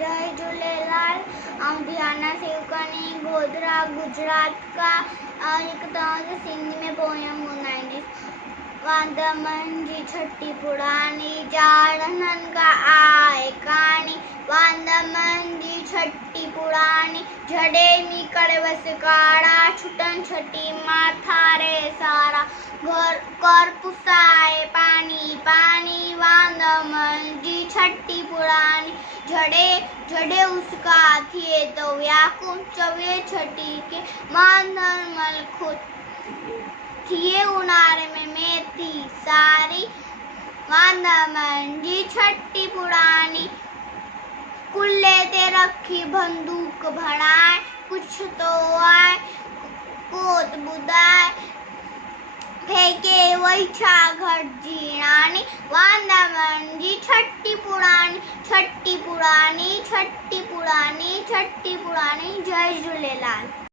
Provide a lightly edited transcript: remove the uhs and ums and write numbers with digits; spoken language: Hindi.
जय झूलेलाल। आउं ध्याना सेवकानी गोधरा गुजरात का हिकु तव्हांखे सिंधी में पोयम ॿुधाईंदसि। वांदमन जी छठी पुरानी जाड़नन का आए कहानी। वांदमन जी छठी पुरानी झड़े मी करे बस काड़ा छुटन छठी माथा रे सारा घर कर पुसाए पानी पानी। वांदमन जी छठी पुरानी झड़े झड़े उसका थिए तो व्याकुल चवे छठी के वांदमन खुद थिए उनारे में मेथी सारी। वांदमन जी छठी पुरानी कुल्ले ते रखी बंदूक भड़ाए कुछ तो आए कोत बुदाए फेंके वही छा घर जीणानी। वांदमन जी छठी पुरानी छठी पुरानी छठी पुरानी छठी पुरानी। जय झूलेलाल।